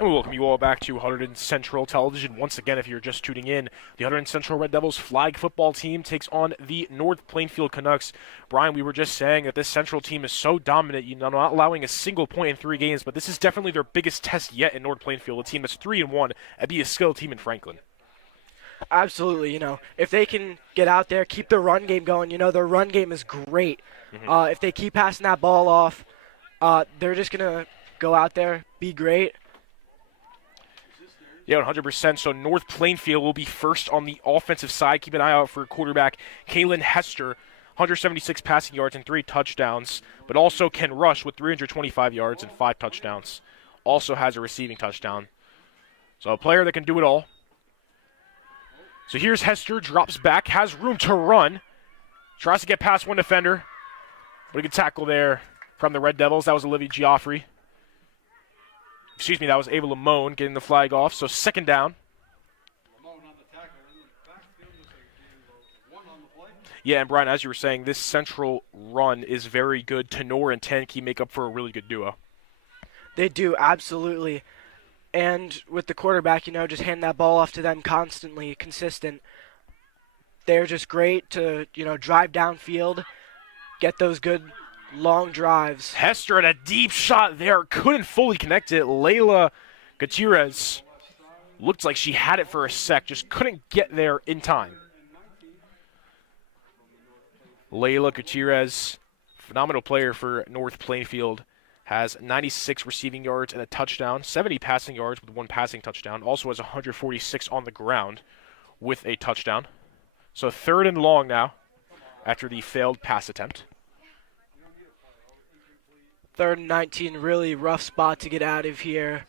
And we welcome you all back to Hunterdon Central Television. Once again, if you're just tuning in, the Hunterdon Central Red Devils flag football team takes on the North Plainfield Canucks. Brian, we were just saying that this Central team is so dominant, not allowing a single point in 3 games, but this is definitely their biggest test yet in North Plainfield, a team that's 3-1 and be a skilled team in Franklin. Absolutely, if they can get out there, keep their run game going, their run game is great. If they keep passing that ball off, they're just going to go out there, be great. Yeah, 100%. So North Plainfield will be first on the offensive side. Keep an eye out for quarterback Kaylin Hester, 176 passing yards and 3 touchdowns, but also can rush with 325 yards and 5 touchdowns. Also has a receiving touchdown. So a player that can do it all. So here's Hester, drops back, has room to run, tries to get past one defender, but a good tackle there from the Red Devils. That was Olivia Geoffrey. That was Ava Lamone getting the flag off. So second down. Yeah, and Brian, as you were saying, this central run is very good. Tenor and Tankey make up for a really good duo. They do, absolutely. And with the quarterback, just hand that ball off to them constantly, consistent. They're just great to, drive downfield, get those good long drives. Hester at a deep shot there. Couldn't fully connect it. Layla Gutierrez looked like she had it for a sec. Just couldn't get there in time. Layla Gutierrez, phenomenal player for North Plainfield, has 96 receiving yards and a touchdown, 70 passing yards with 1 passing touchdown. Also has 146 on the ground with a touchdown. So 3rd and long now after the failed pass attempt. 3rd and 19, really rough spot to get out of here.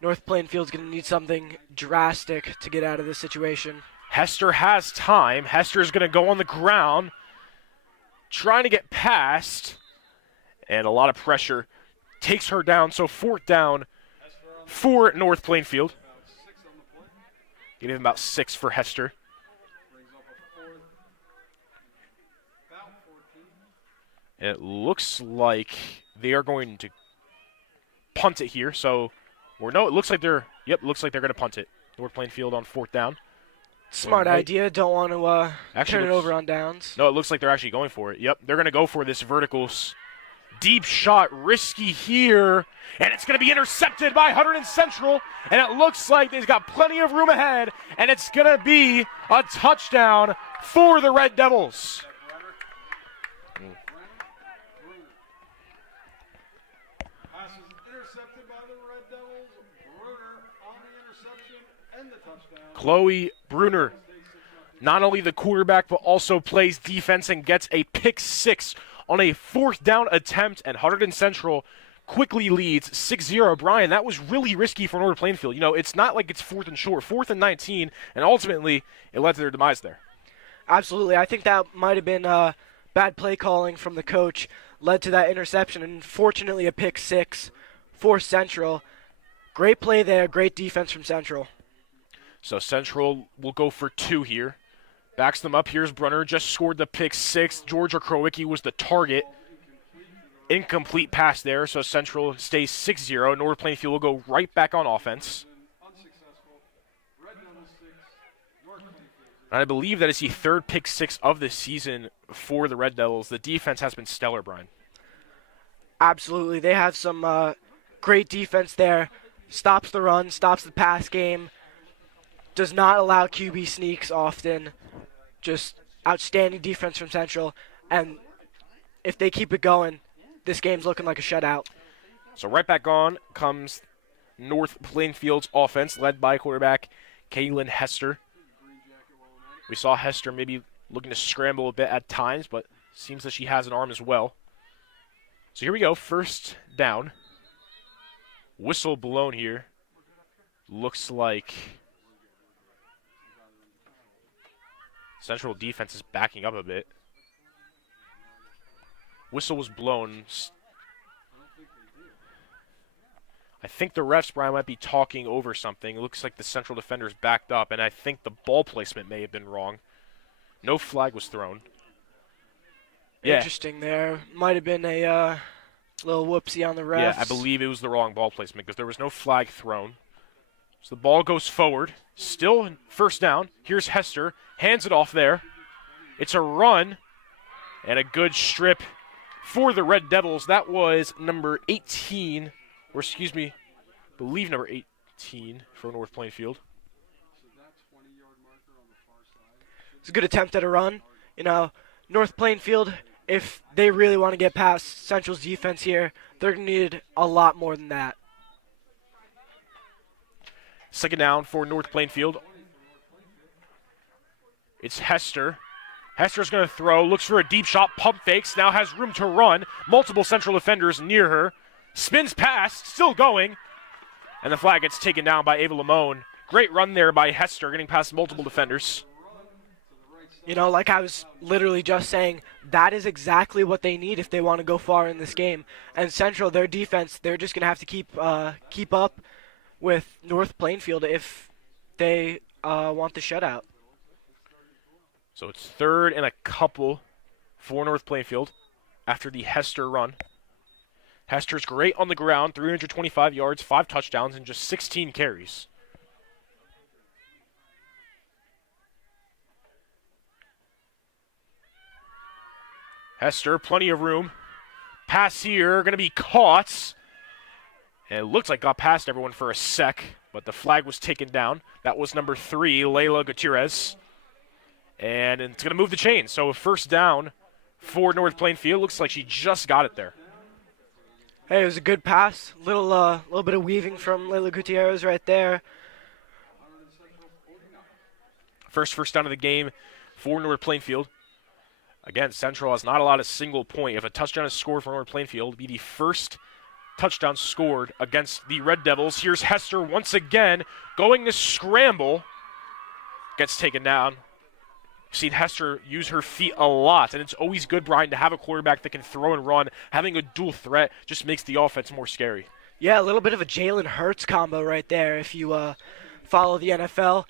North Plainfield's going to need something drastic to get out of this situation. Hester has time. Hester is going to go on the ground, trying to get past, and a lot of pressure takes her down. So 4th down for North Plainfield. Getting about 6 for Hester. And it looks like they are going to punt it here. So, it looks like they're going to punt it. North Plainfield on 4th down. Smart idea. Don't want to turn it over on downs. No, it looks like they're actually going for it. Yep, they're going to go for this vertical deep shot. Risky here. And it's going to be intercepted by Hunterdon Central. And it looks like they've got plenty of room ahead. And it's going to be a touchdown for the Red Devils. Chloe Bruner, not only the quarterback, but also plays defense and gets a pick 6 on a 4th down attempt, and Hunterdon Central quickly leads 6-0. Brian, that was really risky for North Plainfield. It's not like it's 4th and short, 4th and 19, and ultimately it led to their demise there. Absolutely. I think that might have been bad play calling from the coach, led to that interception, and fortunately a pick 6 for Central. Great play there, great defense from Central. So Central will go for 2 here. Backs them up. Here's Brunner. Just scored the pick 6. Georgia Krowicki was the target. Incomplete pass there. So Central stays 6-0. North Plainfield will go right back on offense. And I believe that is the 3rd pick 6 of the season for the Red Devils. The defense has been stellar, Brian. Absolutely. They have some great defense there. Stops the run, stops the pass game. Does not allow QB sneaks often. Just outstanding defense from Central. And if they keep it going, this game's looking like a shutout. So right back on comes North Plainfield's offense, led by quarterback Kaylin Hester. We saw Hester maybe looking to scramble a bit at times, but seems that she has an arm as well. So here we go, 1st down. Whistle blown here. Looks like Central defense is backing up a bit. Whistle was blown. I think the refs, Brian, might be talking over something. It looks like the Central defender's backed up, and I think the ball placement may have been wrong. No flag was thrown. Yeah. Interesting there. Might have been a Little whoopsie on the refs. Yeah, I believe it was the wrong ball placement because there was no flag thrown. So the ball goes forward. Still first down. Here's Hester. Hands it off there. It's a run and a good strip for the Red Devils. That was number 18, or excuse me, I believe number 18 for North Plainfield. It's a good attempt at a run. You know, North Plainfield, if they really want to get past Central's defense here, they're going to need a lot more than that. Second down for North Plainfield. It's Hester. Hester's going to throw, looks for a deep shot, pump fakes, now has room to run. Multiple Central defenders near her. Spins past, still going. And the flag gets taken down by Ava Lamone. Great run there by Hester, getting past multiple defenders. You know, like I was literally just saying, that is exactly what they need if they want to go far in this game. And Central, their defense, they're just going to have to keep up with North Plainfield if they want the shutout. So it's third and a couple for North Plainfield after the Hester run. Hester's great on the ground, 325 yards, 5 touchdowns, and just 16 carries. Hester, plenty of room. Pass here, going to be caught. And it looks like got past everyone for a sec, but the flag was taken down. That was number 3, Layla Gutierrez. And it's going to move the chain. So a first down for North Plainfield. Looks like she just got it there. Hey, it was a good pass. Little bit of weaving from Layla Gutierrez right there. First down of the game for North Plainfield. Again, Central has not allowed a single point. If a touchdown is scored for North Plainfield, it'll be the first touchdown scored against the Red Devils. Here's Hester once again going to scramble. Gets taken down. Seen Hester use her feet a lot, and it's always good, Brian, to have a quarterback that can throw and run. Having a dual threat just makes the offense more scary. Yeah, a little bit of a Jalen Hurts combo right there if you follow the NFL.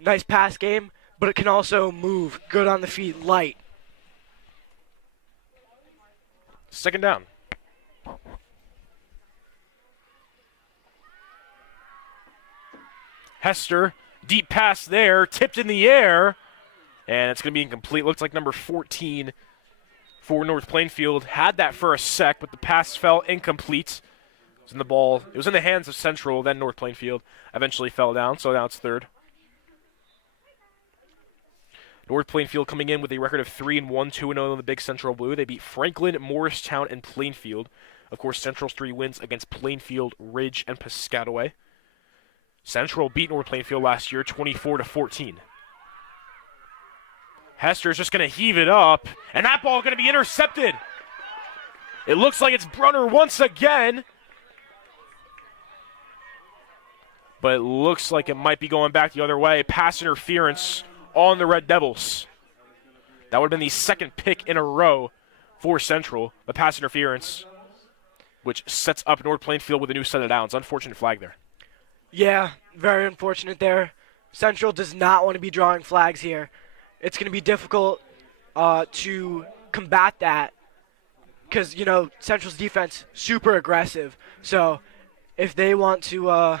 Nice pass game, but it can also move. Good on the feet, light. Second down. Hester, deep pass there, tipped in the air, and it's going to be incomplete. Looks like number 14 for North Plainfield had that for a sec, but the pass fell incomplete. It was in the hands of Central, then North Plainfield eventually fell down, so now it's third. North Plainfield coming in with a record of 3-1, 2-0 in the Big Central Blue. They beat Franklin, Morristown, and Plainfield. Of course, Central's 3 wins against Plainfield, Ridge, and Piscataway. Central beat North Plainfield last year, 24-14. Hester's just going to heave it up, and that ball going to be intercepted. It looks like it's Brunner once again, but it looks like it might be going back the other way. Pass interference on the Red Devils. That would have been the second pick in a row for Central, the pass interference, which sets up North Plainfield with a new set of downs. Unfortunate flag there. Yeah, very unfortunate there. Central does not want to be drawing flags here. It's going to be difficult to combat that because, you know, Central's defense, super aggressive. So if they want to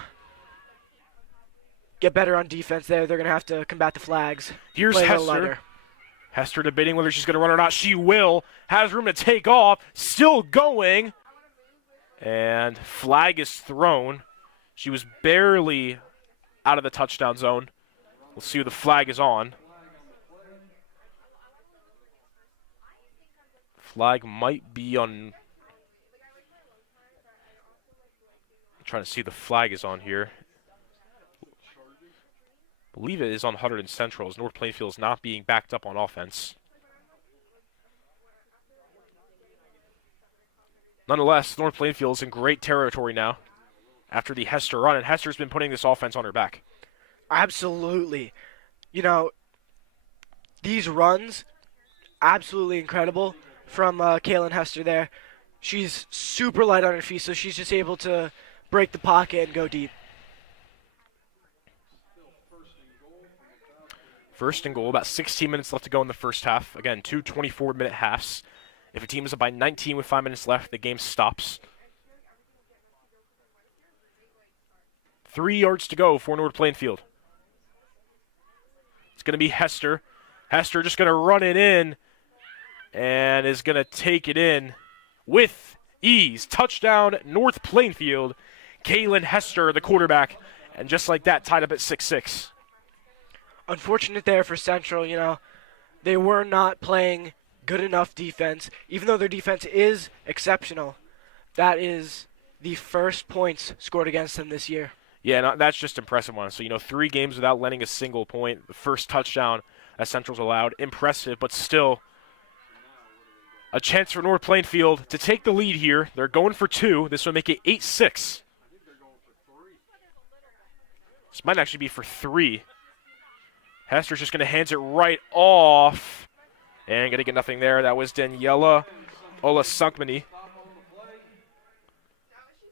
get better on defense there, they're going to have to combat the flags. Here's Hester. Hester debating whether she's going to run or not. She will. Has room to take off. Still going. And flag is thrown. She was barely out of the touchdown zone. We'll see who the flag is on. Flag might be on... I'm trying to see the flag is on here. I believe it is on Hunterdon Central, as North Plainfield is not being backed up on offense. Nonetheless, North Plainfield is in great territory now after the Hester run, and Hester's been putting this offense on her back. Absolutely. You know, these runs, absolutely incredible from Kaylin Hester there. She's super light on her feet, so she's just able to break the pocket and go deep. First and goal, about 16 minutes left to go in the first half. Again, 2 24-minute halves. If a team is up by 19 with 5 minutes left, the game stops. 3 yards to go for North Plainfield. It's going to be Hester. Hester just going to run it in and is going to take it in with ease. Touchdown, North Plainfield. Kaylin Hester, the quarterback. And just like that, tied up at 6-6. Unfortunate there for Central, you know. They were not playing good enough defense, even though their defense is exceptional. That is the first points scored against them this year. Yeah, no, that's just impressive one. So, 3 games without letting a single point. The first touchdown that Central's allowed. Impressive, but still a chance for North Plainfield to take the lead here. They're going for 2. This will make it 8-6. This might actually be for 3. Hester's just going to hand it right off. And going to get nothing there. That was Daniela Olasankmani.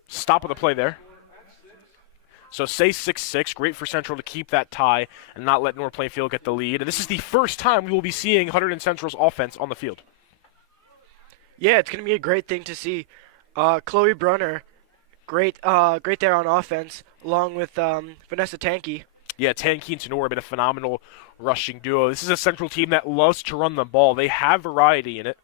Stop with the play there. So say 6-6. Great for Central to keep that tie and not let North Plainfield get the lead. And this is the first time we will be seeing Hunterdon Central's offense on the field. Yeah, it's going to be a great thing to see. Chloe Brunner, great there on offense, along with Vanessa Tanky. Yeah, Tanky and Tenor have been a phenomenal rushing duo. This is a Central team that loves to run the ball. They have variety in it.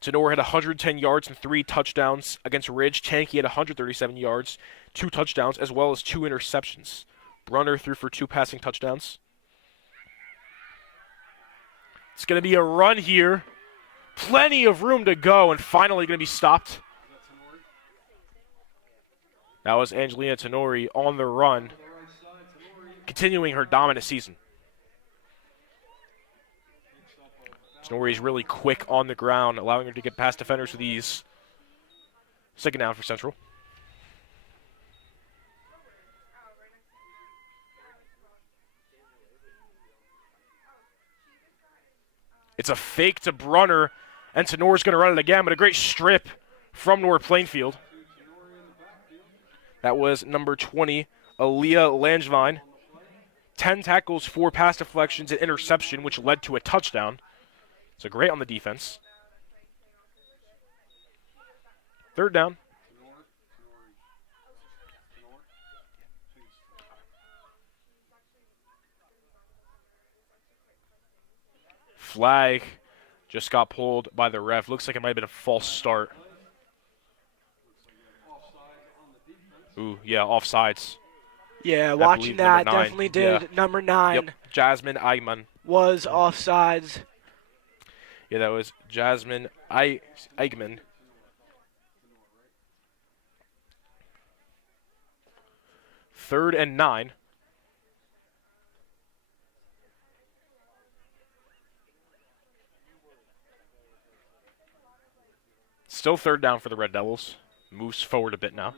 Tenor had 110 yards and 3 touchdowns against Ridge. Tanky had 137 yards, 2 touchdowns, as well as 2 interceptions. Brunner threw for 2 passing touchdowns. It's going to be a run here. Plenty of room to go, and finally going to be stopped. That was Angelina Tenori on the run, continuing her dominant season. Tenori is really quick on the ground, allowing her to get past defenders with ease. Second down for Central. It's a fake to Brunner, and Tenor's going to run it again, but a great strip from North Plainfield. That was number 20, Aaliyah Langevine. 10 tackles, 4 pass deflections, and interception, which led to a touchdown. So great on the defense. Third down. Flag just got pulled by the ref. Looks like it might have been a false start. Ooh, yeah, offsides. Yeah, watching that definitely did. Yeah. Number 9. Yep, Jasmine Eichmann. Was offsides. Yeah, that was Jasmine Eichmann. Third and 9. Still third down for the Red Devils. Moves forward a bit now.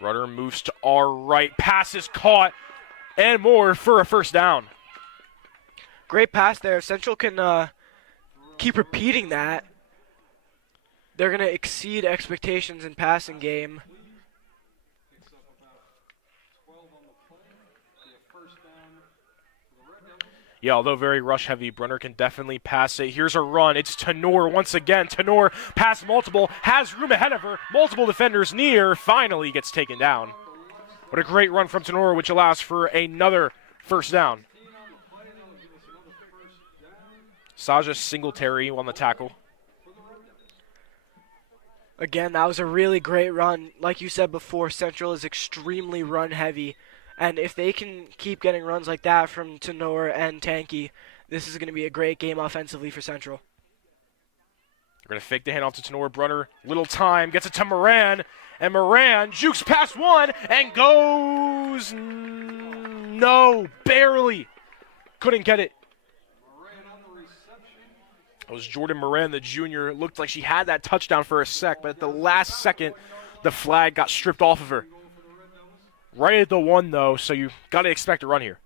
Rudder moves to our right. Pass is caught and more for a first down. Great pass there. Central can keep repeating that. They're going to exceed expectations in passing game. Yeah, although very rush-heavy, Brunner can definitely pass it. Here's a run. It's Tenor once again. Tenor pass multiple, has room ahead of her. Multiple defenders near. Finally gets taken down. What a great run from Tenor, which allows for another first down. Saja Singletary on the tackle. Again, that was a really great run. Like you said before, Central is extremely run-heavy. And if they can keep getting runs like that from Tenor and Tanky, this is going to be a great game offensively for Central. They're going to fake the handoff to Tenor. Brunner, little time, gets it to Moran. And Moran jukes past one and goes. No, barely. Couldn't get it. It was Jordan Moran, the junior. It looked like she had that touchdown for a sec, but at the last second, the flag got stripped off of her. Right at the 1, though, so you got to expect a run here.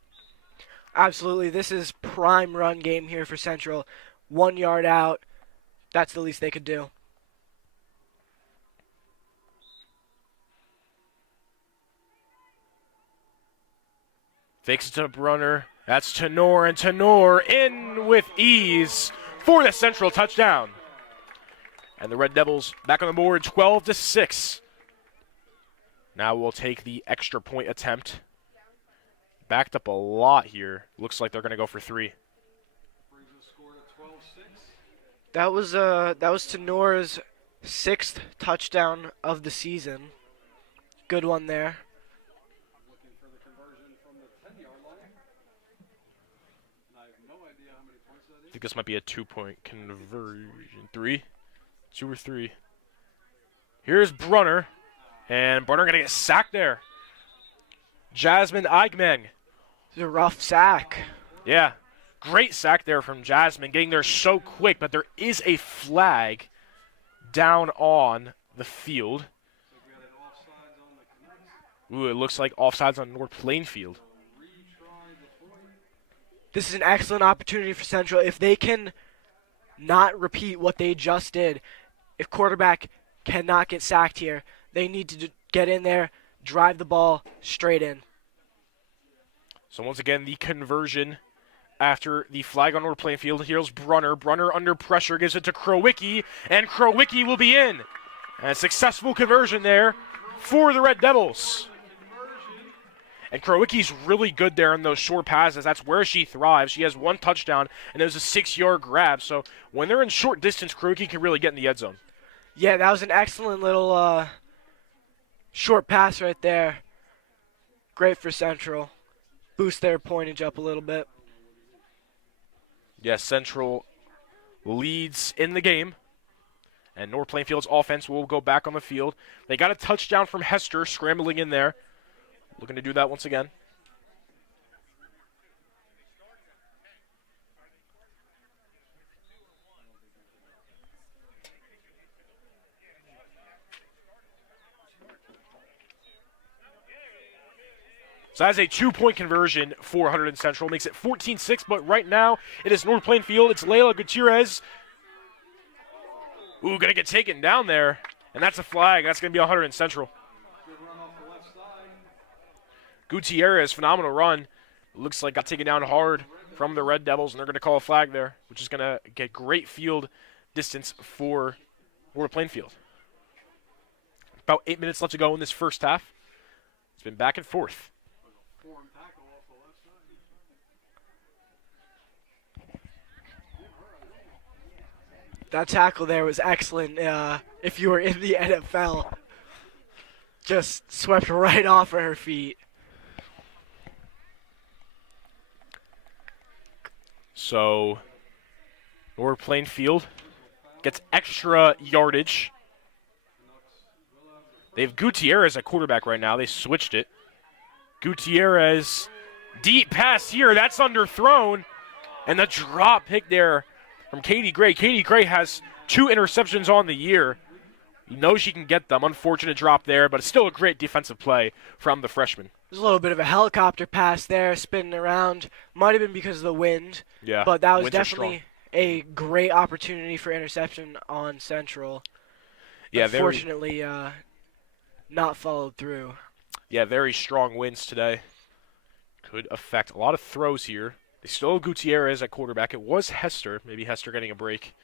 Absolutely. This is prime run game here for Central. 1 yard out. That's the least they could do. Fakes it to Brunner. That's Tenor, and Tenor in with ease for the Central touchdown. And the Red Devils back on the board, 12-6. Now we'll take the extra point attempt. Backed up a lot here. Looks like they're going to go for 3. That was Tenor's 6th touchdown of the season. Good one there. I think this might be a 2-point conversion. 3? 2 or 3. Here's Brunner. And Brunner going to get sacked there. Jasmine Eigmeng. It's a rough sack. Yeah. Great sack there from Jasmine, getting there so quick, but there is a flag down on the field. Ooh, it looks like offsides on North Plainfield. This is an excellent opportunity for Central. If they can not repeat what they just did, if quarterback cannot get sacked here, they need to get in there, drive the ball straight in. So once again, the conversion after the flag on North Plainfield. Here's Brunner. Brunner under pressure gives it to Krowicki, and Krowicki will be in. And a successful conversion there for the Red Devils. And Krowicki's really good there in those short passes. That's where she thrives. She has 1 touchdown, and it was a 6-yard grab. So when they're in short distance, Krowicki can really get in the end zone. Yeah, that was an excellent little short pass right there. Great for Central. Boost their pointage up a little bit. Yes, Central leads in the game. And North Plainfield's offense will go back on the field. They got a touchdown from Hester scrambling in there. Looking to do that once again. So that's a 2-point conversion for Hunterdon Central. Makes it 14-6, but right now it is North Plainfield. It's Layla Gutierrez. Ooh, gonna get taken down there. And that's a flag. That's gonna be Hunterdon Central. Gutierrez, phenomenal run. Looks like got taken down hard from the Red Devils, and they're gonna call a flag there, which is gonna get great field distance for North Plainfield. About 8 minutes left to go in this first half. It's been back and forth. That tackle there was excellent. If you were in the NFL, just swept right off of her feet. So, North Plainfield gets extra yardage. They have Gutierrez at quarterback right now. They switched it. Gutierrez, deep pass here. That's underthrown. And the drop pick there from Katie Gray. Katie Gray has 2 interceptions on the year. You know she can get them. Unfortunate drop there, but it's still a great defensive play from the freshman. There's a little bit of a helicopter pass there, spinning around. Might have been because of the wind. Yeah, but that was winds are definitely a great opportunity for interception on Central. Yeah, unfortunately, not followed through. Yeah, very strong winds today. Could affect a lot of throws here. They still have Gutierrez at quarterback. It was Hester. Maybe Hester getting a break.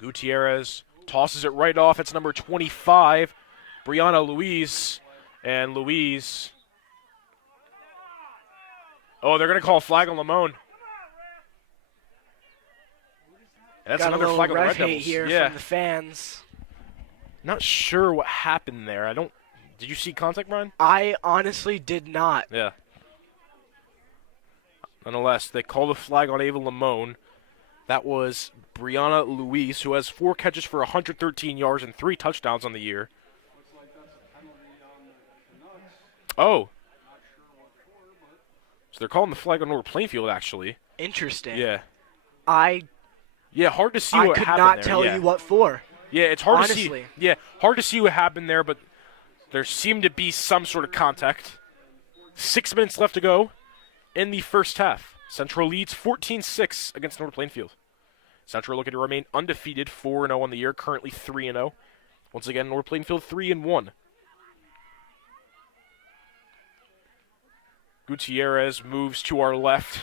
Gutierrez tosses it right off. It's number 25, Brianna Louise. And Louise. Oh, they're going to call a flag on Lamone. That's Got another a flag on the ref Red hate Devils. here Yeah. from the fans. Not sure what happened there. Did you see contact, Brian? I honestly did not. Yeah. Nonetheless, they call the flag on Ava Lamone. That was Brianna Louise, who has 4 catches for 113 yards and 3 touchdowns on the year. Oh. So they're calling the flag on North Plainfield, actually. Interesting. Yeah. Yeah, hard to see I what could happened not there. tell Yeah. you what for. Yeah, it's hard honestly. to see. Yeah, hard to see what happened there, but there seemed to be some sort of contact. 6 minutes left to go in the first half. Central leads 14-6 against North Plainfield. Central looking to remain undefeated, 4-0 on the year, currently 3-0. Once again, North Plainfield 3-1. Gutierrez moves to our left.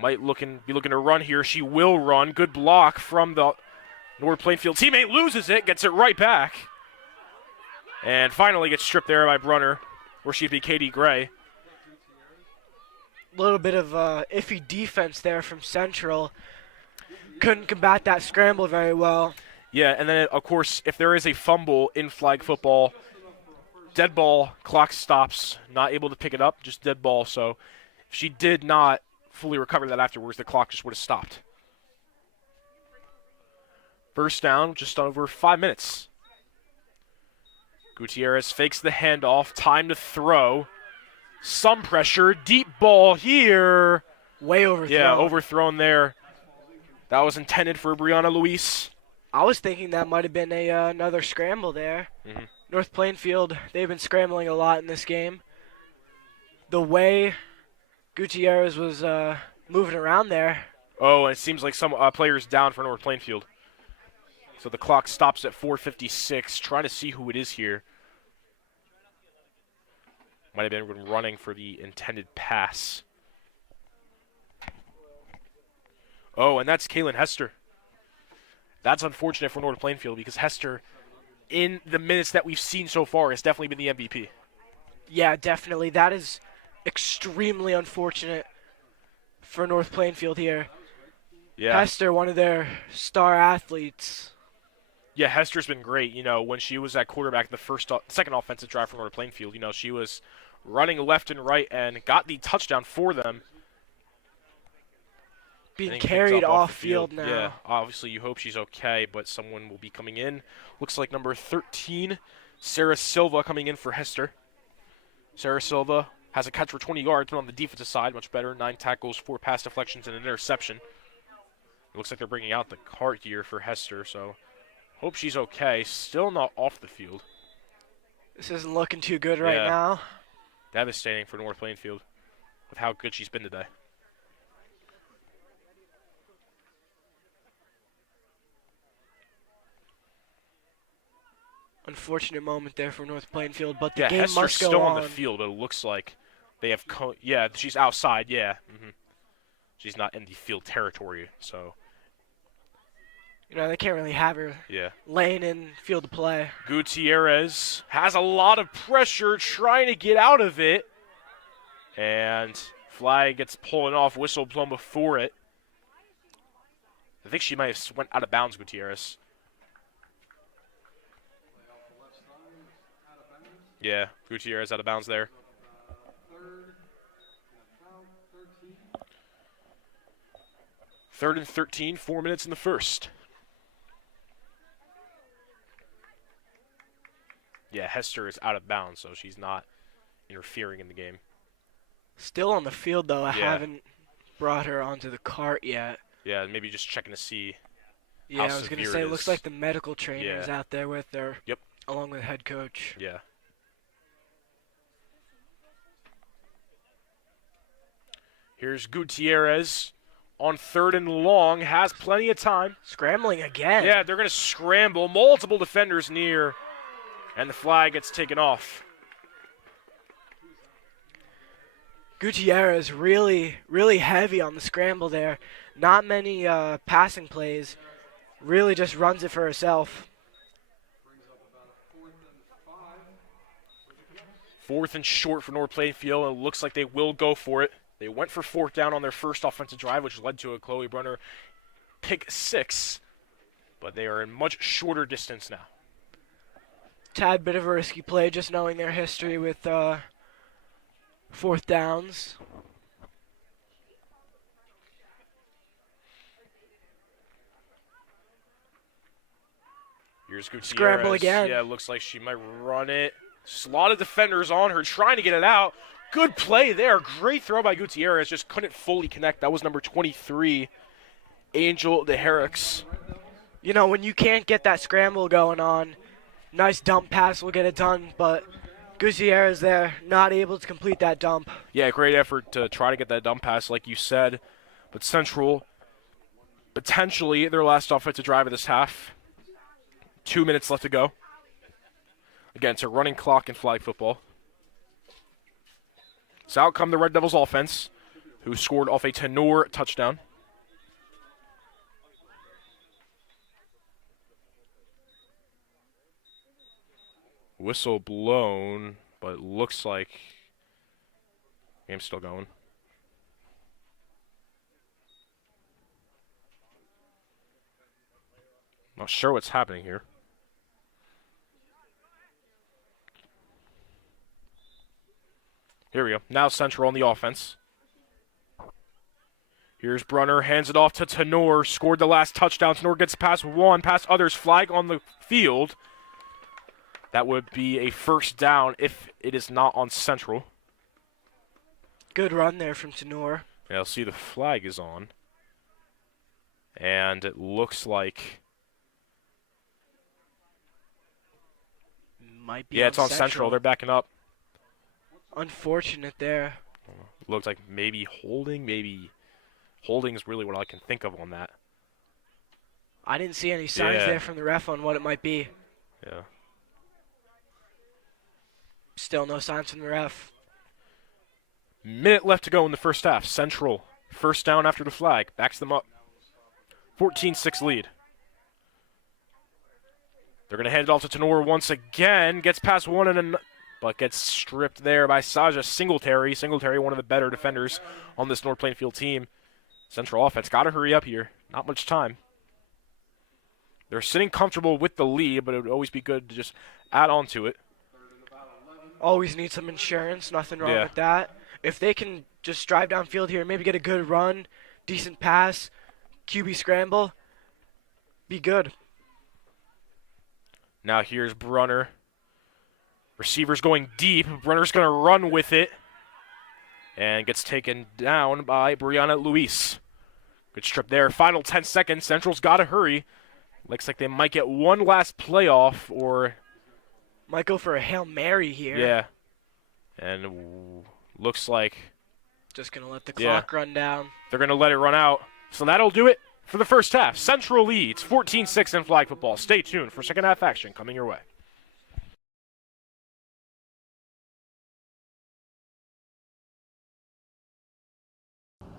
Might be looking to run here. She will run. Good block from the North Plainfield teammate. Loses it. Gets it right back. And finally gets stripped there by Brunner. Or she'd be Katie Gray. A little bit of iffy defense there from Central. Couldn't combat that scramble very well. Yeah, and then, of course, if there is a fumble in flag football, dead ball, clock stops, not able to pick it up, just dead ball. So if she did not fully recover that afterwards, the clock just would have stopped. First down, just over 5 minutes. Gutierrez fakes the handoff, time to throw. Some pressure, deep ball here. Way overthrown. Yeah, overthrown there. That was intended for Brianna Luis. I was thinking that might have been another scramble there. Mm-hmm. North Plainfield, they've been scrambling a lot in this game. The way Gutierrez was moving around there. Oh, and it seems like some players down for North Plainfield. So the clock stops at 4:56. Trying to see who it is here. Might have been running for the intended pass. Oh, and that's Kaylin Hester. That's unfortunate for North Plainfield because Hester, in the minutes that we've seen so far, has definitely been the MVP. Yeah, definitely. That is extremely unfortunate for North Plainfield here. Yeah. Hester, one of their star athletes. Yeah, Hester's been great. You know, when she was at quarterback the second offensive drive for North Plainfield, you know, she was running left and right and got the touchdown for them. Being carried off field now. Yeah, obviously you hope she's okay, but someone will be coming in. Looks like number 13, Sarah Silva, coming in for Hester. Sarah Silva has a catch for 20 yards, but on the defensive side, much better. 9 tackles, 4 pass deflections, and an interception. It looks like they're bringing out the cart here for Hester, so hope she's okay. Still not off the field. This isn't looking too good right now. Devastating for North Plainfield with how good she's been today. Unfortunate moment there for North Plainfield, but the Yeah, game Hester's must go still on. on the field, but it looks like they have yeah, she's outside, yeah. She's not in the field territory, so. You know, they can't really have her laying in field of play. Gutierrez has a lot of pressure trying to get out of it. And flag gets pulling off, whistle blown before it. I think she might have went out of bounds, Gutierrez. Yeah, Gutierrez out of bounds there. Third and 13, 4 minutes in the first. Yeah, Hester is out of bounds, so she's not interfering in the game. Still on the field, though. I haven't brought her onto the cart yet. Yeah, maybe just checking to see Yeah, how I was going to severe say, it it looks is. like the medical trainer is out there with her, along with head coach. Yeah. Here's Gutierrez on 3rd and long, has plenty of time. Scrambling again. Yeah, they're going to scramble. Multiple defenders near, and the flag gets taken off. Gutierrez really, really heavy on the scramble there. Not many passing plays. Really just runs it for herself. 4th and short for North Plainfield, and it looks like they will go for it. They went for 4th down on their first offensive drive, which led to a Chloe Brunner pick 6, but they are in much shorter distance now. Tad bit of a risky play, just knowing their history with 4th downs. Here's Gutierrez. Scramble again. Yeah, looks like she might run it. Just a lot of defenders on her trying to get it out. Good play there. Great throw by Gutierrez. Just couldn't fully connect. That was number 23, Angel de Herricks. You know, when you can't get that scramble going on, nice dump pass will get it done, but Gutierrez there, not able to complete that dump. Yeah, great effort to try to get that dump pass like you said. But Central potentially their last offensive drive of this half. 2 minutes left to go. Again, it's a running clock in flag football. So out come the Red Devils offense, who scored off a Tenor touchdown. Whistle blown, but it looks like game's still going. Not sure what's happening here. Here we go. Now Central on the offense. Here's Brunner, hands it off to Tenor, scored the last touchdown. Tenor gets past one, past others, flag on the field. That would be a first down if it is not on Central. Good run there from Tenor. Yeah, I'll see the flag is on. And it looks like... Might be Yeah, it's on Central. They're backing up. Unfortunate there. Looks like maybe holding, holding is really what I can think of on that. I didn't see any signs there from the ref on what it might be. Yeah. Still no signs from the ref. Minute left to go in the first half. Central, first down after the flag. Backs them up. 14-6 lead. They're going to hand it off to Tenor once again. Gets past one, but gets stripped there by Saja Singletary. Singletary, one of the better defenders on this North Plainfield team. Central offense, got to hurry up here. Not much time. They're sitting comfortable with the lead, but it would always be good to just add on to it. Always need some insurance. Nothing wrong with that. If they can just drive downfield here, maybe get a good run, decent pass, QB scramble, be good. Now here's Brunner. Receiver's going deep. Brunner's going to run with it. And gets taken down by Brianna Luis. Good strip there. Final 10 seconds. Central's got to hurry. Looks like they might get one last playoff or... Might go for a Hail Mary here. Yeah. And looks like... Just going to let the clock run down. They're going to let it run out. So that'll do it for the first half. Central leads 14-6 in flag football. Stay tuned for second half action coming your way.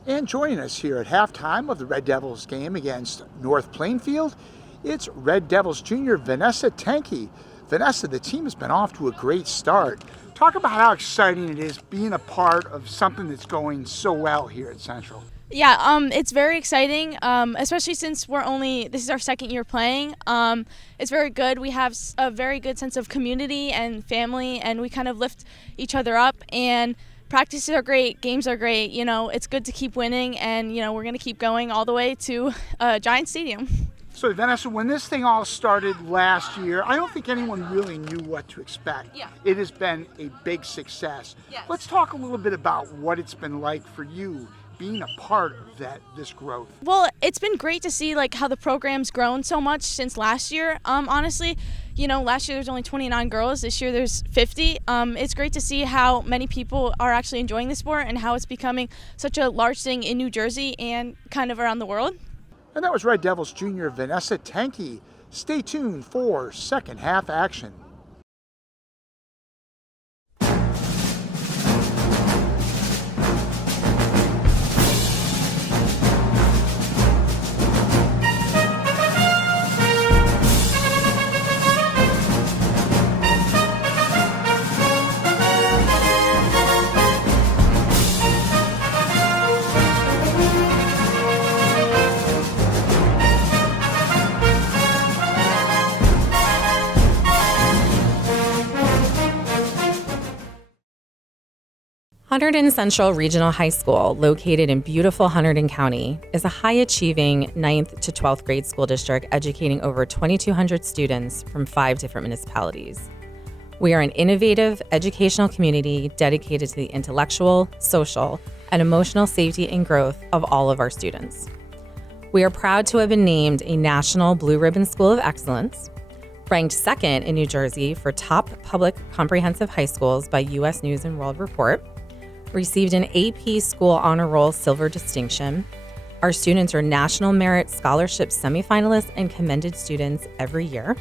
And joining us here at halftime of the Red Devils game against North Plainfield, it's Red Devils junior Vanessa Tanky. Vanessa, the team has been off to a great start. Talk about how exciting it is being a part of something that's going so well here at Central. Yeah, it's very exciting, especially since this is our second year playing. It's very good. We have a very good sense of community and family, and we kind of lift each other up. And practices are great, games are great. You know, it's good to keep winning, and we're going to keep going all the way to Giant Stadium. So Vanessa, when this thing all started last year, I don't think anyone really knew what to expect. Yeah. It has been a big success. Yes. Let's talk a little bit about what it's been like for you being a part of this growth. Well, it's been great to see how the program's grown so much since last year. Honestly, last year there's only 29 girls. This year there's 50. It's great to see how many people are actually enjoying the sport and how it's becoming such a large thing in New Jersey and kind of around the world. And that was Red Devils junior Vanessa Tanky. Stay tuned for second half action. Hunterdon Central Regional High School, located in beautiful Hunterdon County, is a high-achieving 9th to 12th grade school district educating over 2,200 students from 5 different municipalities. We are an innovative educational community dedicated to the intellectual, social, and emotional safety and growth of all of our students. We are proud to have been named a National Blue Ribbon School of Excellence, ranked second in New Jersey for top public comprehensive high schools by U.S. News and World Report, received an AP School Honor Roll Silver Distinction, Our students are National Merit Scholarship semifinalists and commended students every year.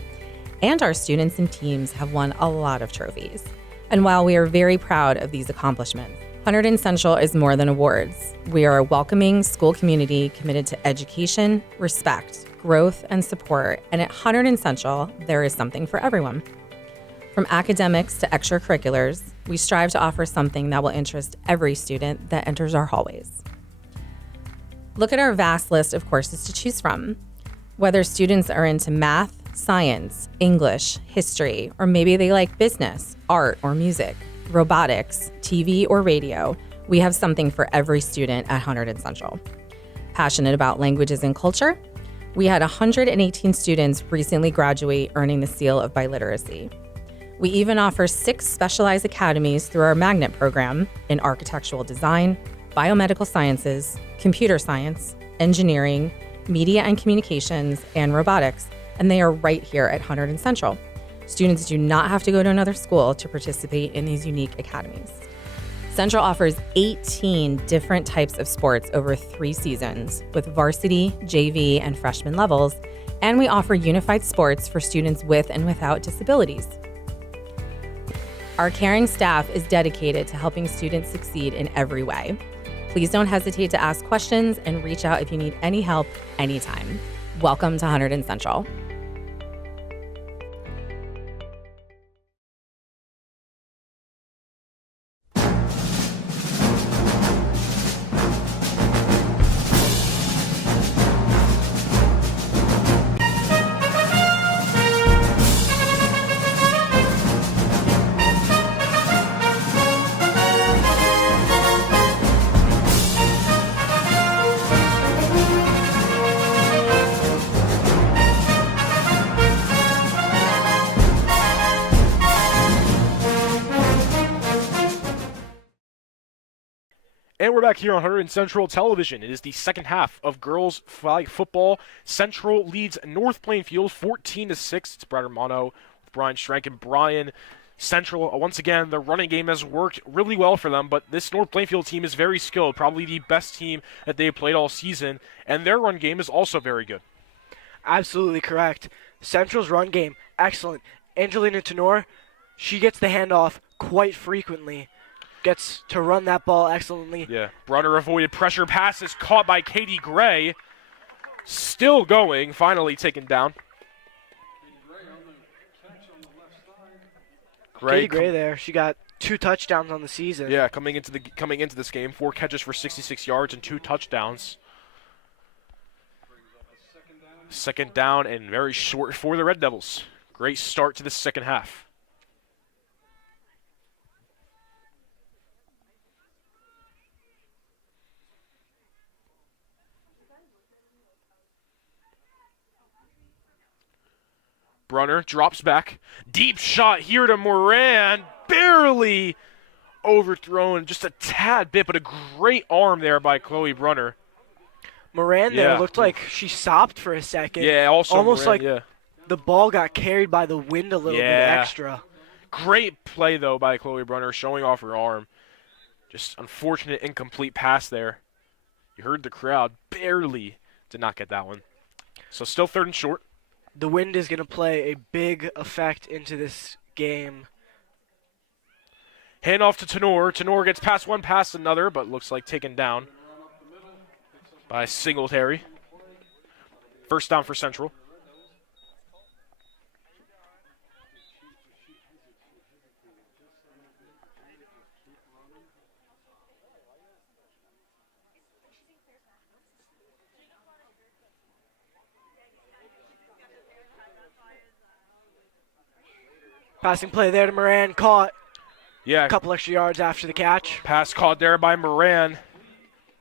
And our students and teams have won a lot of trophies. And while we are very proud of these accomplishments, Hunterdon Central is more than awards. We are a welcoming school community committed to education, respect, growth, and support. And at Hunterdon Central, there is something for everyone. From academics to extracurriculars, we strive to offer something that will interest every student that enters our hallways. Look at our vast list of courses to choose from. Whether students are into math, science, English, history, or maybe they like business, art, or music, robotics, TV, or radio, we have something for every student at Hunterdon Central. Passionate about languages and culture? We had 118 students recently graduate earning the seal of biliteracy. We even offer 6 specialized academies through our magnet program in architectural design, biomedical sciences, computer science, engineering, media and communications, and robotics, and they are right here at Hunterdon Central. Students do not have to go to another school to participate in these unique academies. Central offers 18 different types of sports over 3 seasons with varsity, JV, and freshman levels, and we offer unified sports for students with and without disabilities. Our caring staff is dedicated to helping students succeed in every way. Please don't hesitate to ask questions and reach out if you need any help anytime. Welcome to Hunterdon Central. And we're back here on Hunterdon Central Television. It is the second half of girls flag football. Central leads North Plainfield 14-6. It's Brad Romano with Brian Schrank and Brian. Central, once again, the running game has worked really well for them, but this North Plainfield team is very skilled, probably the best team that they've played all season, and their run game is also very good. Absolutely correct. Central's run game, excellent. Angelina Tenor, she gets the handoff quite frequently. Gets to run that ball excellently. Yeah, Brunner avoided pressure passes caught by Katie Gray. Still going, finally taken down. Katie Gray there, she got 2 touchdowns on the season. Yeah, coming into this game, 4 catches for 66 yards and 2 touchdowns. Second down and very short for the Red Devils. Great start to the second half. Brunner drops back. Deep shot here to Moran. Barely overthrown, just a tad bit, but a great arm there by Chloe Brunner. Moran there looked like she stopped for a second. Yeah, also almost Moran, like the ball got carried by the wind a little bit extra. Great play, though, by Chloe Brunner, showing off her arm. Just unfortunate incomplete pass there. You heard the crowd. Barely did not get that one. So still third and short. The wind is going to play a big effect into this game. Hand off to Tenor. Tenor gets past one, past another, but looks like taken down by Singletary. First down for Central. Passing play there to Moran, caught. Yeah. A couple extra yards after the catch. Pass caught there by Moran.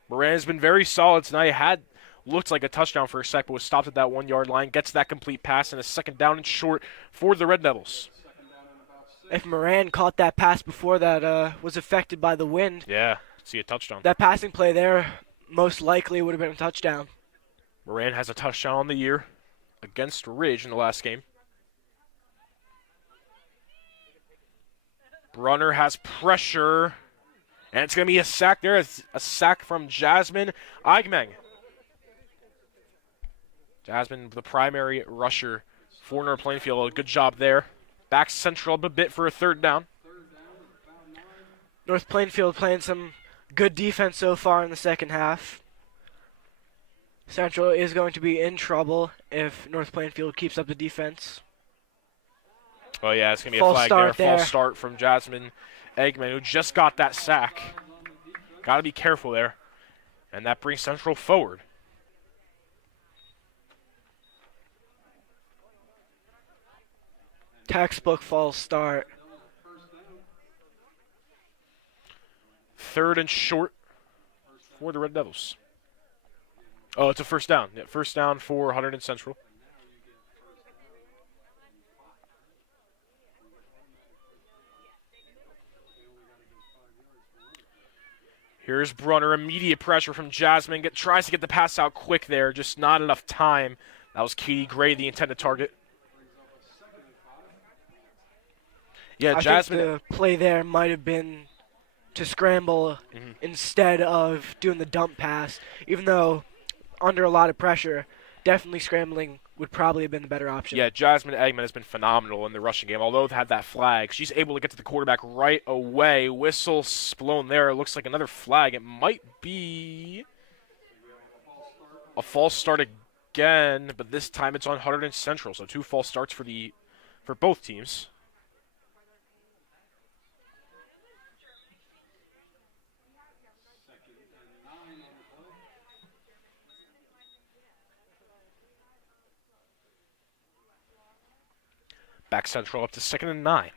Moran has been very solid tonight. Had looked like a touchdown for a sec, but was stopped at that 1 yard line. Gets that complete pass and a second down and short for the Red Devils. If Moran caught that pass before that was affected by the wind. Yeah, see a touchdown. That passing play there most likely would have been a touchdown. Moran has a touchdown on the year against Ridge in the last game. Brunner has pressure, and it's going to be a sack there. It's a sack from Jasmine Eigmeng. Jasmine, the primary rusher for North Plainfield. A good job there. Back Central up a bit for a third down. North Plainfield playing some good defense so far in the second half. Central is going to be in trouble if North Plainfield keeps up the defense. Oh, yeah, it's going to be a False flag start there. there. False start from Jasmine Eggman, who just got that sack. Got to be careful there. And that brings Central forward. Textbook false start. Third and short for the Red Devils. Oh, it's a first down. Yeah, first down for Hunterdon Central. Here's Brunner. Immediate pressure from Jasmine. Tries to get the pass out quick there. Just not enough time. That was Katie Gray, the intended target. Yeah, Jasmine. I think the play there might have been to scramble instead of doing the dump pass, even though under a lot of pressure, definitely scrambling would probably have been the better option. Yeah, Jasmine Eggman has been phenomenal in the rushing game. Although they've had that flag, she's able to get to the quarterback right away. Whistle blown there. It looks like another flag. It might be a false start again, but this time it's on Hunterdon Central. So 2 false starts for both teams. Back Central up to 2nd and 9.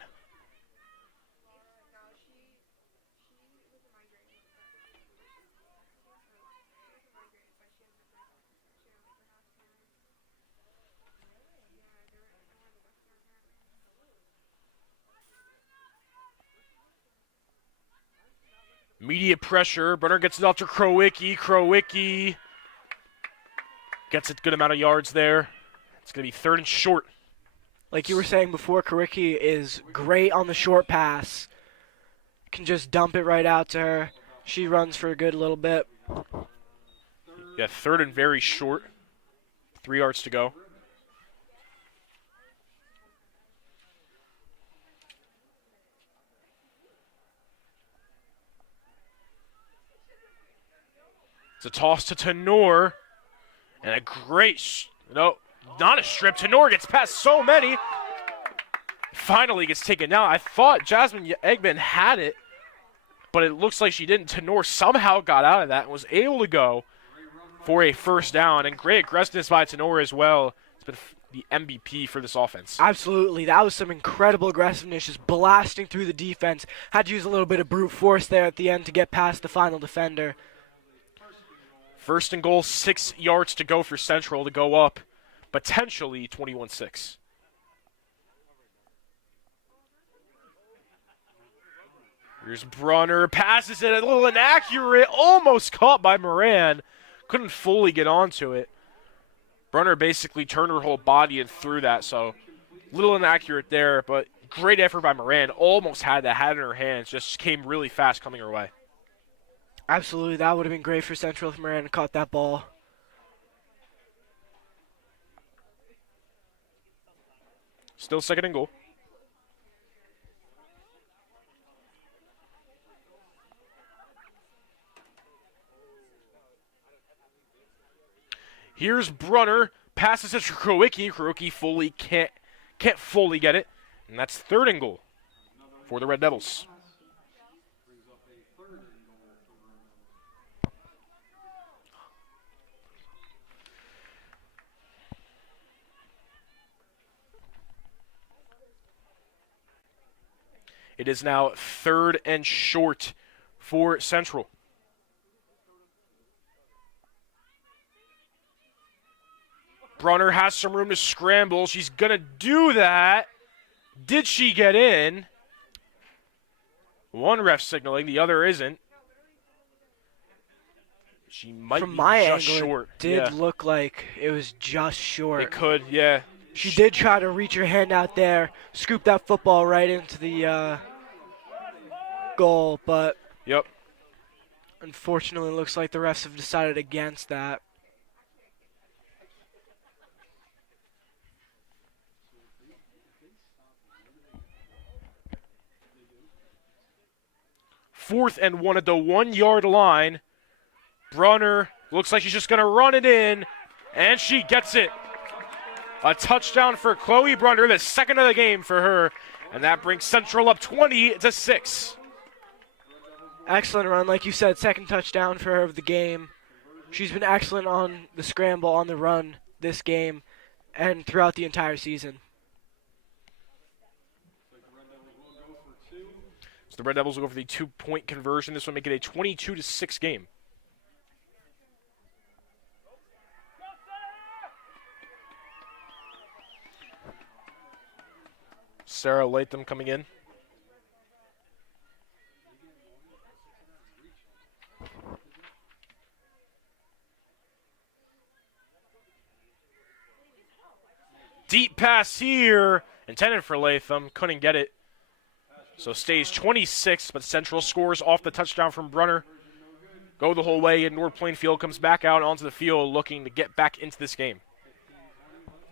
Immediate pressure. Brunner gets it off to Krowicki. Krowicki gets a good amount of yards there. It's going to be 3rd and short. Like you were saying before, Karicki is great on the short pass. Can just dump it right out to her. She runs for a good little bit. Yeah, 3rd and very short. 3 yards to go. It's a toss to Tenor. And a great, not a strip. Tenor gets past so many. Finally gets taken down. I thought Jasmine Eggman had it, but it looks like she didn't. Tenor somehow got out of that and was able to go for a first down. And great aggressiveness by Tenor as well. It's been the MVP for this offense. Absolutely. That was some incredible aggressiveness, just blasting through the defense. Had to use a little bit of brute force there at the end to get past the final defender. 1st and goal, 6 yards to go for Central to go up, potentially 21-6. Here's Brunner, passes it, a little inaccurate, almost caught by Moran. Couldn't fully get onto it. Brunner basically turned her whole body and threw that, so a little inaccurate there, but great effort by Moran. Almost had that, had it in her hands, just came really fast coming her way. Absolutely, that would have been great for Central if Moran caught that ball. Still 2nd and goal. Here's Brunner, passes it to Krowicki. Krowicki fully can't fully get it, and that's 3rd and goal for the Red Devils. It is now 3rd and short for Central. Brunner has some room to scramble. She's going to do that. Did she get in? One ref signaling, the other isn't. She might From be my just angle, short. it did look like it was just short. It could, yeah. She did try to reach her hand out there, scoop that football right into the goal, but Yep. unfortunately it looks like the refs have decided against that. 4th and 1 at the 1-yard line. Brunner looks like she's just going to run it in, and she gets it. A touchdown for Chloe Brunner, the second of the game for her, and that brings Central up 20-6. Excellent run, like you said, second touchdown for her of the game. She's been excellent on the scramble, on the run this game, and throughout the entire season. So the Red Devils will go for the 2-point conversion. This will make it a 22-6 game. Sarah Latham coming in. Deep pass here, intended for Latham, couldn't get it. So stays 26, but Central scores off the touchdown from Brunner. Go the whole way, and North Plainfield comes back out onto the field looking to get back into this game.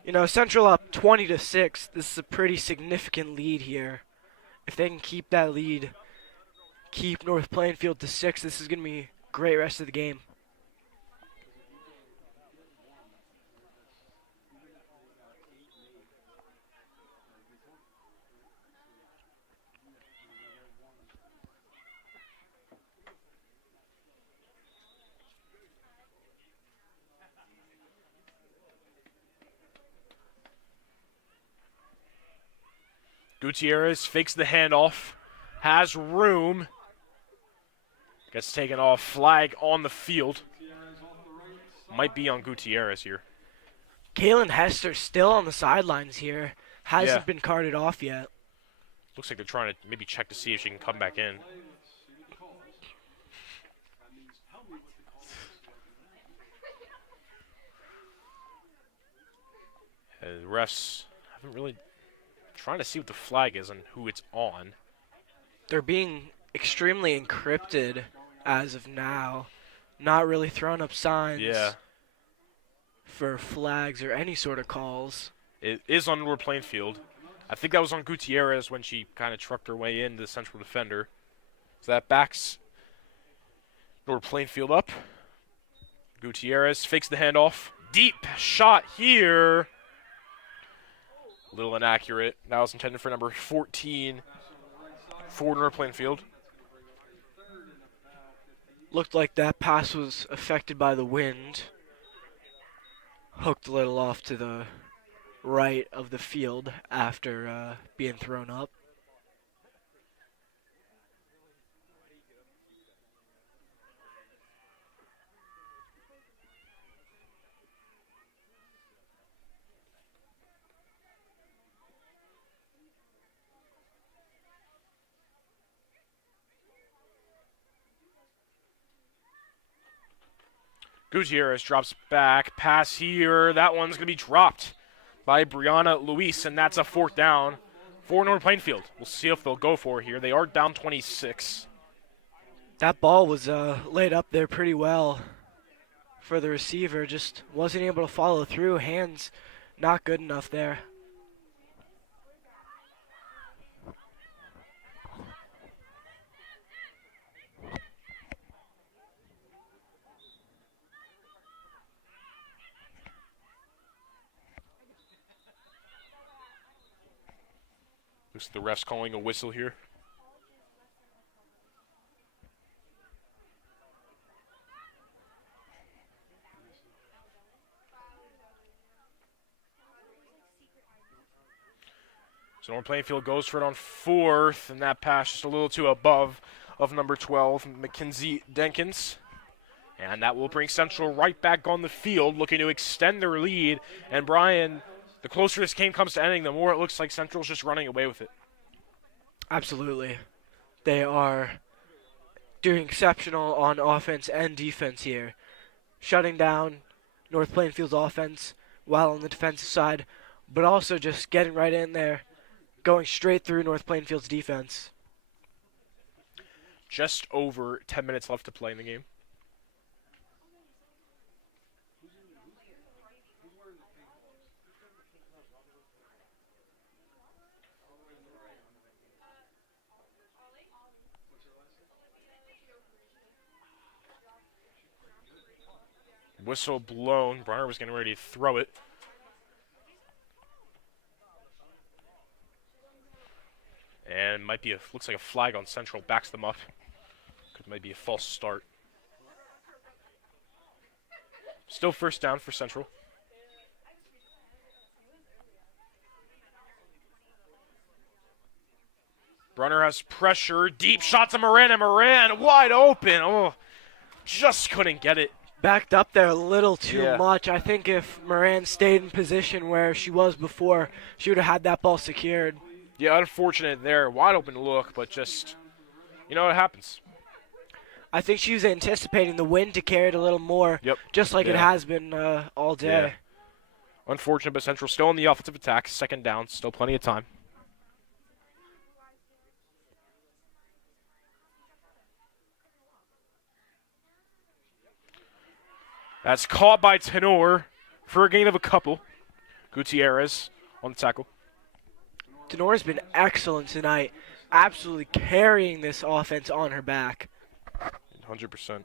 You know, Central up 20-6. This is a pretty significant lead here. If they can keep that lead, keep North Plainfield to 6, this is going to be a great rest of the game. Gutierrez fakes the handoff, has room, gets taken off, flag on the field. Might be on Gutierrez here. Kaylin Hester still on the sidelines here. Hasn't been carted off yet. Looks like they're trying to maybe check to see if she can come back in. The refs haven't really trying to see what the flag is and who it's on. They're being extremely encrypted as of now. Not really throwing up signs for flags or any sort of calls. It is on North Plainfield. I think that was on Gutierrez when she kind of trucked her way into the central defender. So that backs North Plainfield up. Gutierrez fakes the handoff. Deep shot here. A little inaccurate. That was intended for number 14 for North Plainfield. Looked like that pass was affected by the wind. Hooked a little off to the right of the field after being thrown up. Gutierrez drops back. Pass here. That one's going to be dropped by Brianna Luis, and that's a 4th down for North Plainfield. We'll see if they'll go for it here. They are down 26. That ball was laid up there pretty well for the receiver. Just wasn't able to follow through. Hands not good enough there. Looks like the ref's calling a whistle here. So North Plainfield goes for it on 4th, and that pass just a little too above of number 12, Mackenzie Denkins. And that will bring Central right back on the field, looking to extend their lead. And Brian, the closer this game comes to ending, the more it looks like Central's just running away with it. Absolutely. They are doing exceptional on offense and defense here. Shutting down North Plainfield's offense while on the defensive side, but also just getting right in there, going straight through North Plainfield's defense. Just over 10 minutes left to play in the game. Whistle blown. Brunner was getting ready to throw it. And looks like a flag on Central. Backs them up. Might be a false start. Still first down for Central. Brunner has pressure. Deep shot to Moran, and Moran wide open. Oh, just couldn't get it. Backed up there a little too much. I think if Moran stayed in position where she was before, she would have had that ball secured. Yeah, unfortunate there. Wide open look, but just, it happens. I think she was anticipating the wind to carry it a little more, just like it has been all day. Yeah. Unfortunate, but Central still in the offensive attack. Second down, still plenty of time. That's caught by Tenor for a gain of a couple. Gutierrez on the tackle. Tenor's been excellent tonight, absolutely carrying this offense on her back. 100%.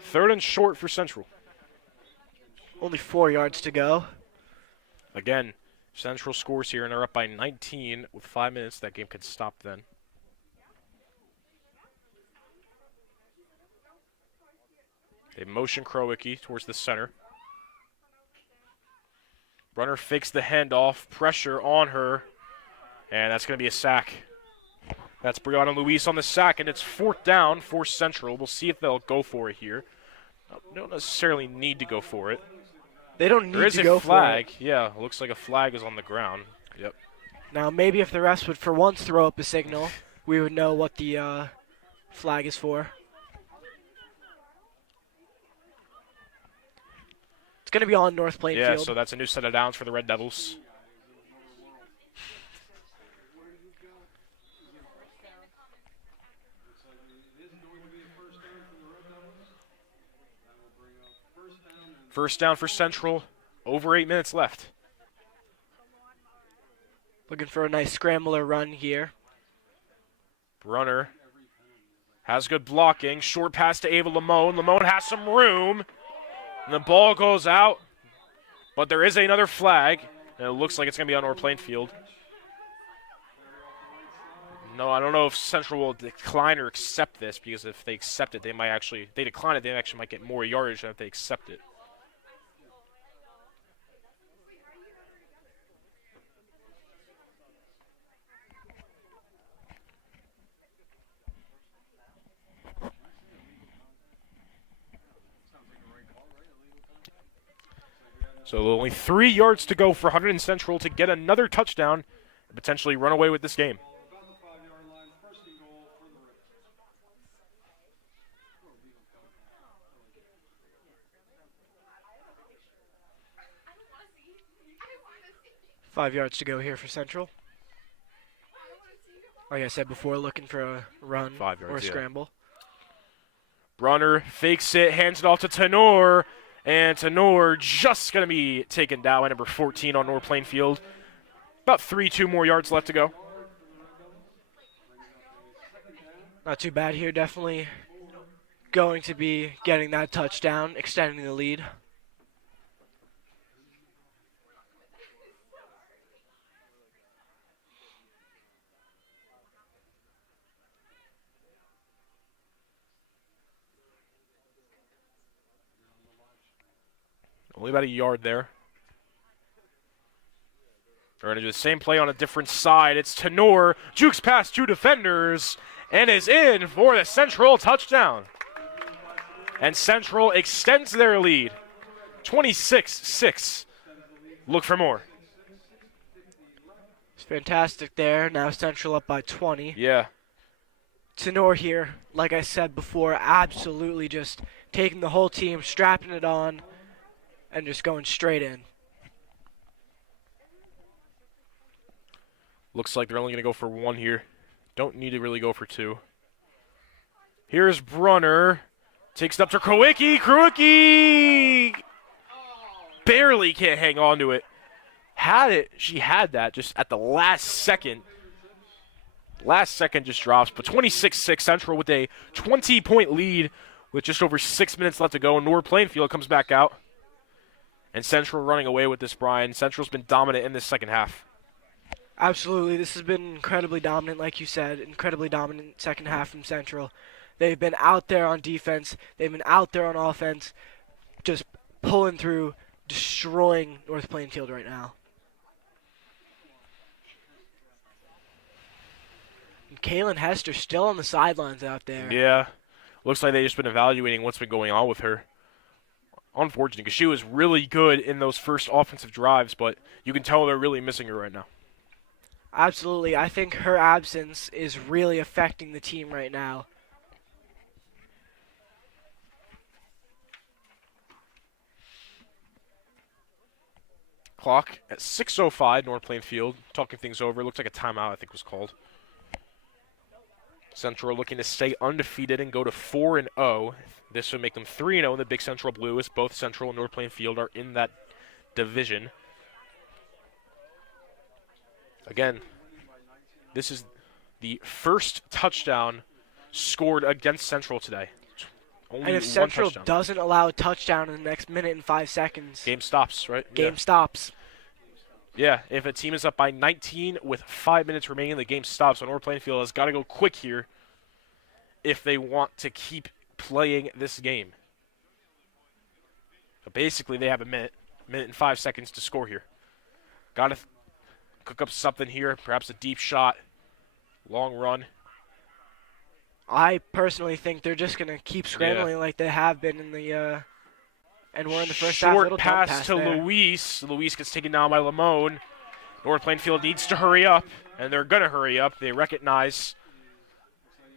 Third and short for Central. Only 4 yards to go. Again, Central scores here, and they're up by 19 with 5 minutes. That game could stop then. They motion Krowicki towards the center. Brunner fakes the handoff, pressure on her, and that's going to be a sack. That's Brianna Luis on the sack, and it's fourth down for Central. We'll see if they'll go for it here. They don't necessarily need to go for it. They don't need to go for it. There is a flag. Yeah, looks like a flag is on the ground. Yep. Now, maybe if the refs would for once throw up a signal, we would know what the flag is for. It's going to be on North Plainfield. Yeah, so that's a new set of downs for the Red Devils. First down for Central. Over 8 minutes left. Looking for a nice scrambler run here. Brunner has good blocking. Short pass to Ava Lamone. Lamone has some room. And the ball goes out. But there is another flag. And it looks like it's going to be on North Plainfield. No, I don't know if Central will decline or accept this, because if they accept it, they might actually, if they decline it, they actually might get more yardage than if they accept it. So only 3 yards to go for Hunterdon Central to get another touchdown and potentially run away with this game. Five yards to go here for Central. Like I said before, looking for a run 5 yards, or a scramble. Brunner fakes it, hands it off to Tenor. And Tenor just going to be taken down by number 14 on North Plainfield. About 2 more yards left to go. Not too bad here. Definitely going to be getting that touchdown, extending the lead. Only about a yard there. They're going to do the same play on a different side. It's Tenor, jukes past 2 defenders, and is in for the Central touchdown. And Central extends their lead, 26-6. Look for more. It's fantastic there. Now Central up by 20. Yeah. Tenor here, like I said before, absolutely just taking the whole team, strapping it on, and just going straight in. Looks like they're only going to go for 1 here. Don't need to really go for 2. Here's Brunner. Takes it up to Krowicki. Krowicki barely can't hang on to it. Had it, she had that just at the last second. Last second just drops, but 26-6 Central with a 20-point lead with just over 6 minutes left to go. And North Plainfield comes back out. And Central running away with this, Brian. Central's been dominant in this second half. Absolutely. This has been incredibly dominant, like you said. Incredibly dominant second half from Central. They've been out there on defense. They've been out there on offense. Just pulling through, destroying North Plainfield right now. And Kaylin Hester still on the sidelines out there. Yeah. Looks like they've just been evaluating what's been going on with her. Unfortunate, because she was really good in those first offensive drives, but you can tell they're really missing her right now. Absolutely. I think her absence is really affecting the team right now. Clock at 6:05, North Plainfield. Talking things over. Looks like a timeout, I think, was called. Central looking to stay undefeated and go to 4-0. This would make them 3-0 in the Big Central Blue, as both Central and North Plainfield are in that division. Again, this is the first touchdown scored against Central today. Only And if one Central touchdown. doesn't allow a touchdown in the next minute and 5 seconds, Game stops, right? game stops. Yeah, if a team is up by 19 with 5 minutes remaining, the game stops. So North Plainfield has got to go quick here if they want to keep playing this game. So basically, they have a minute and 5 seconds to score here. Got to cook up something here, perhaps a deep shot, long run. I personally think they're just going to keep scrambling like they have been in the and we're in the first half. Short Little dump pass to there. Luis. Luis gets taken down by Lamone. North Plainfield needs to hurry up, and they're going to hurry up. They recognize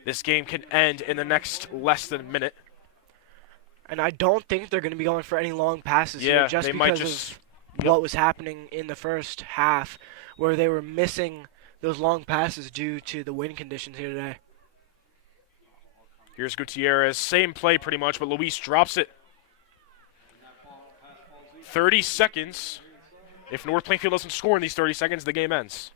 this game can end in the next less than a minute. And I don't think they're going to be going for any long passes Yeah, here just they because might just of what was happening in the first half, where they were missing those long passes due to the wind conditions here today. Here's Gutierrez. Same play pretty much, but Luis drops it. 30 seconds. If North Plainfield doesn't score in these 30 seconds, the game ends.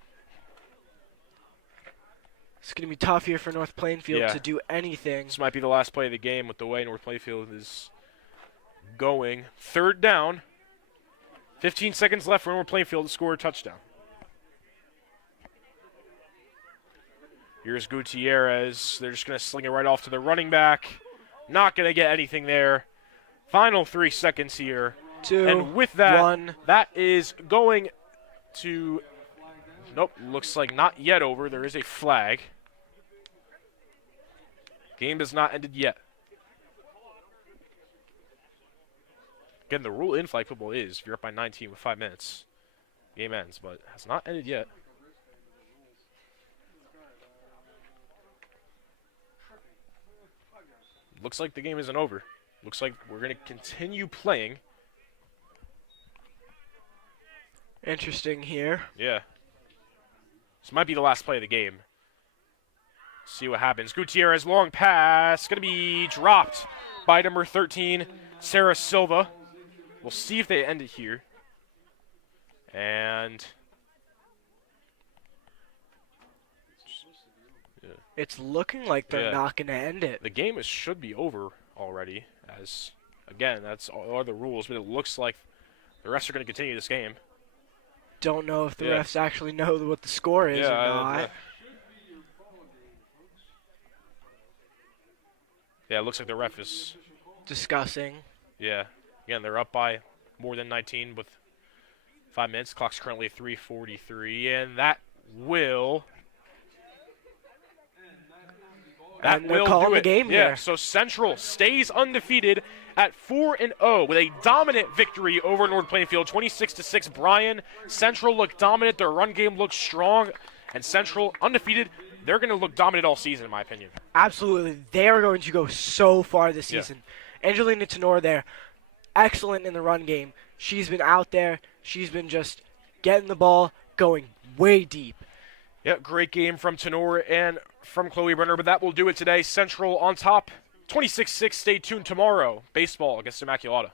It's going to be tough here for North Plainfield Yeah. to do anything. This might be the last play of the game with the way North Plainfield is going. Third down. 15 seconds left for North Plainfield to score a touchdown. Here's Gutierrez. They're just going to sling it right off to the running back. Not going to get anything there. Final 3 seconds here. 2, And with that, 1. that is going to... Nope, looks like not yet over. There is a flag. Game has not ended yet. Again, the rule in flag football is if you're up by 19 with 5 minutes, game ends, but it has not ended yet. Looks like the game isn't over. Looks like we're going to continue playing. Interesting here. Yeah. This might be the last play of the game. See what happens. Gutierrez, long pass. Going to be dropped by number 13, Sarah Silva. We'll see if they end it here. And... It's looking like they're Yeah. not going to end it. The game should be over already, as, again, that's all the rules, but it looks like the refs are going to continue this game. Don't know if the Yeah. refs actually know what the score is or not. Yeah, it looks like the ref is, Discussing. yeah. Again, they're up by more than 19 with 5 minutes. Clock's currently at 3:43, and that will... And they're calling do the it. game Yeah, here. so Central stays undefeated at 4-0 with a dominant victory over North Plainfield, 26-6. Bryan, Central looked dominant. Their run game looked strong, and Central undefeated. They're going to look dominant all season, in my opinion. Absolutely. They are going to go so far this Yeah. season. Angelina Tenor there, excellent in the run game. She's been out there. She's been just getting the ball, going way deep. Yeah, great game from Tenor and from Chloe Brenner, but that will do it today. Central on top, 26-6. Stay tuned tomorrow. Baseball against Immaculata.